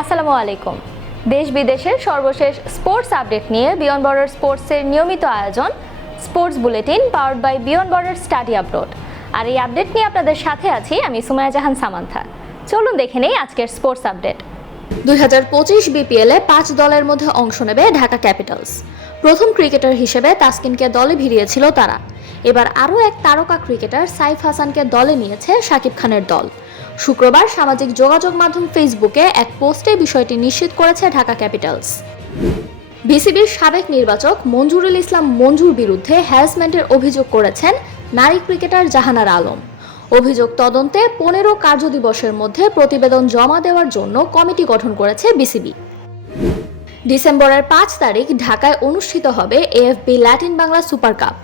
আসসালামু আলাইকুম। দেশ বিদেশের সর্বশেষ স্পোর্টস আপডেট নিয়ে বিয়ন বর্ডার স্পোর্টসের নিয়মিত আয়োজন, sports bulletin powered by beyond border study upload আর এই আপডেট নিয়ে আপনাদের সাথে আছি আমি সুমায়া জাহান সামান্থা। চলুন দেখে নেই আজকের স্পোর্টস আপডেট। দুই হাজার পঁচিশ বিপিএলে পাঁচ দলের মধ্যে অংশ নেবে ঢাকা ক্যাপিটালস। প্রথম ক্রিকেটার হিসেবে তাসকিনকে দলে ভিড়িয়েছিল তারা। এবার আরও এক তারকা ক্রিকেটার সাইফ হাসানকে দলে নিয়েছে শাকিব খানের দল। শুক্রবার সামাজিক যোগাযোগ মাধ্যম ফেসবুকে এক পোস্টে বিষয়টি নিশ্চিত করেছে ঢাকা ক্যাপিটালস। বিসিবির সাবেক নির্বাচক মঞ্জুরুল ইসলাম মঞ্জুর বিরুদ্ধে হ্যারাসমেন্টের অভিযোগ করেছেন নারী ক্রিকেটার জাহানার আলম। অভিযোগ তদন্তে পনেরো কার্যদিবসের মধ্যে প্রতিবেদন জমা দেওয়ার জন্য কমিটি গঠন করেছে বিসিবি। ডিসেম্বরের পাঁচ তারিখ ঢাকায় অনুষ্ঠিত হবে AFB Latin Bangla super cup,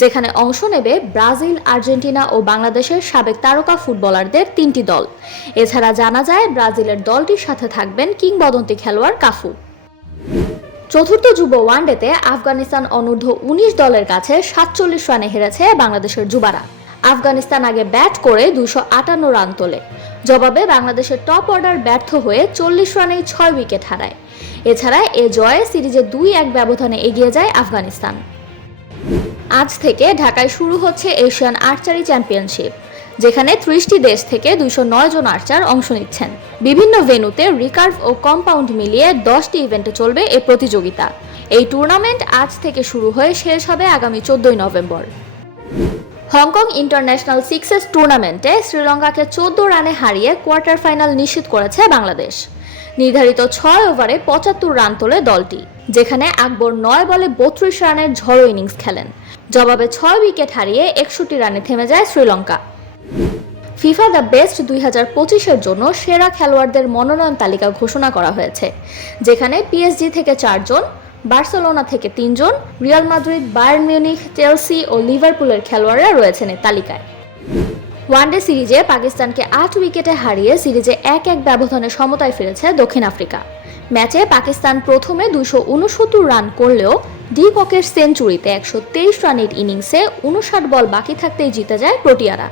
যেখানে অংশ নেবে ব্রাজিল, আর্জেন্টিনা ও বাংলাদেশের সাবেক তারকা ফুটবলারদের তিনটি দল। এছাড়া জানা যায়, ব্রাজিলের দলটির সাথে থাকবেন কিংবদন্তি খেলোয়াড় কাফু। চতুর্থ যুব ওয়ানডেতে আফগানিস্তান অনূর্ধ্ব উনিশ দলের কাছে সাতচল্লিশ রানে হেরেছে বাংলাদেশের যুবারা। আফগানিস্তান আগে ব্যাট করে দুশো আটান্ন রান তোলে। জবাবে বাংলাদেশের টপ অর্ডার ব্যর্থ হয়ে চল্লিশ রানেই ছয় উইকেট হারায়। এছাড়া এ জয়ে সিরিজে দুই এক ব্যবধানে এগিয়ে যায় আফগানিস্তান। আজ থেকে ঢাকায় শুরু হচ্ছে এশিয়ান আর্চারি চ্যাম্পিয়নশিপ, যেখানে ত্রিশটি দেশ থেকে দুশো নয় জন আর্চার অংশ নিচ্ছেন। বিভিন্ন ভেন্যুতে রিকার্ভ ও কম্পাউন্ড মিলিয়ে দশটি ইভেন্টে চলবে এ প্রতিযোগিতা। এই টুর্নামেন্ট আজ থেকে শুরু হয়ে শেষ হবে আগামী চোদ্দই নভেম্বর। হংকং ইন্টারন্যাশনাল সিক্সেস টুর্নামেন্টে শ্রীলঙ্কাকে চোদ্দ রানে হারিয়ে কোয়ার্টার ফাইনাল নিশ্চিত করেছে বাংলাদেশ। নির্ধারিত ছয় ওভারে পঁচাত্তর রান তোলে দলটি, যেখানে আকবর নয় বলে বত্রিশ রানের ঝড়ো ইনিংস খেলেন। জবাবে ছয় উইকেট হারিয়ে একষট্টি রানে থেমে যায় শ্রীলঙ্কা। ফিফা দ্য বেস্ট দুই হাজার পঁচিশের জন্য সেরা খেলোয়াড়দের মনোনয়ন তালিকা ঘোষণা করা হয়েছে, যেখানে পিএসজি থেকে চারজন বার্সেলোনা থেকে তিনজন, Real Madrid, Bayern Munich, Chelsea ও লিভারপুলের খেলোয়াড়রা রয়েছেন এই তালিকায়। ওয়ানডে সিরিজে পাকিস্তানকে আট উইকেটে হারিয়ে সিরিজে এক এক ব্যবধানে সমতায় ফিরেছে দক্ষিণ আফ্রিকা। ম্যাচে পাকিস্তান প্রথমে দুশো রান করলেও ডি ককের সেঞ্চুরিতে একশো তেইশ রানের ইনিংসে উনষাট বল বাকি থাকতেই জিতে যায় প্রোটিয়ারা।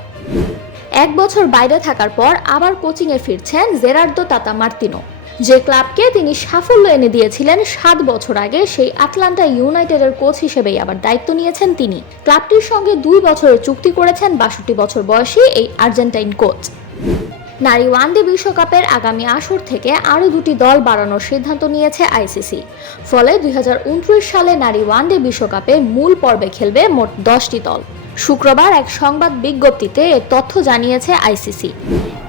এক বছর বাইরে থাকার পর আবার কোচিংয়ে ফিরছেন জেরার্দো তাতা মার্তিনো। যে ক্লাবকে তিনি সাফল্য এনে দিয়েছিলেন সাত বছর আগে, সেই আটলান্টা ইউনাইটেডের কোচ হিসেবেই আবার দায়িত্ব নিয়েছেন তিনি। ক্লাবটির সঙ্গে দুই বছরের চুক্তি করেছেন বাষট্টি বছর বয়সী এই আর্জেন্টাইন কোচ। নারী ওয়ানডে বিশ্বকাপের আগামী আসর থেকে আরও দুটি দল বাড়ানোর সিদ্ধান্ত নিয়েছে আইসিসি। ফলে দুই হাজার উনত্রিশ সালে নারী ওয়ানডে বিশ্বকাপে মূল পর্বে খেলবে মোট দশটি দল। শুক্রবার এক সংবাদ বিজ্ঞপ্তিতে তথ্য জানিয়েছে আইসিসি।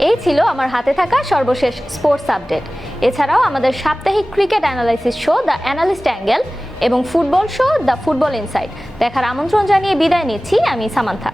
এই ছিল আমার হাতে থাকা সর্বশেষ স্পোর্টস আপডেট। এছাড়াও আমাদের সাপ্তাহিক cricket analysis show, the analyst angle এবং football show, the football insight. দেখার আমন্ত্রণ জানিয়ে বিদায় নিচ্ছি, আমি সামান্থা।